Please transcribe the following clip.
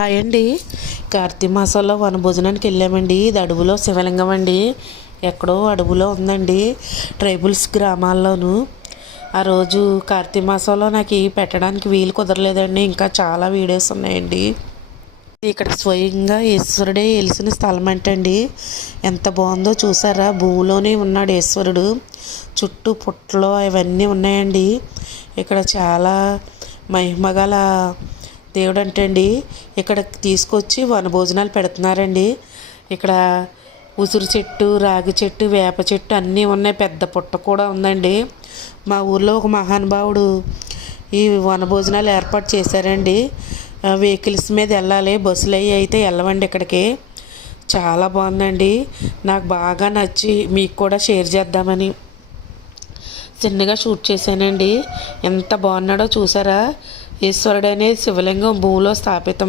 Hi అండి. కార్తీక మాసంలో వనభోజనానికి వెళ్ళామండి. ఇది అడవులో శివలింగం అండి. ఎక్కడో అడవులో ఉందండి, ట్రైబల్స్ గ్రామాల్లోనూ. ఆ రోజు కార్తీక మాసంలో నాకు పెట్టడానికి వీలు కుదరలేదండి. ఇంకా చాలా వీడియోస్ ఉన్నాయండి. ఇక్కడ స్వయంగా ఈశ్వరుడే వెలిసిన స్థలం అంటండి. ఎంత బాగుందో చూసారా. భూమిలోనే ఉన్నాడు ఈశ్వరుడు. చుట్టూ పుట్టలో అవన్నీ ఉన్నాయండి. ఇక్కడ చాలా మహిమగల దేవుడు అంటండి. ఇక్కడ తీసుకొచ్చి వనభోజనాలు పెడుతున్నారండి. ఇక్కడ ఉసిరి చెట్టు, రాగి చెట్టు, వేప చెట్టు అన్నీ ఉన్నాయి. పెద్ద పుట్ట కూడా ఉందండి. మా ఊర్లో ఒక మహానుభావుడు ఈ వనభోజనాలు ఏర్పాటు చేశారండి. వెహికల్స్ మీద వెళ్ళాలి, బస్సులు అవి అయితే వెళ్ళవండి ఇక్కడికి. చాలా బాగుందండి. నాకు బాగా నచ్చి మీకు కూడా షేర్ చేద్దామని చిన్నగా షూట్ చేశానండి. ఎంత బాగున్నాడో చూసారా. ఈశ్వరుడనే శివలింగం భూమిలో స్థాపితం.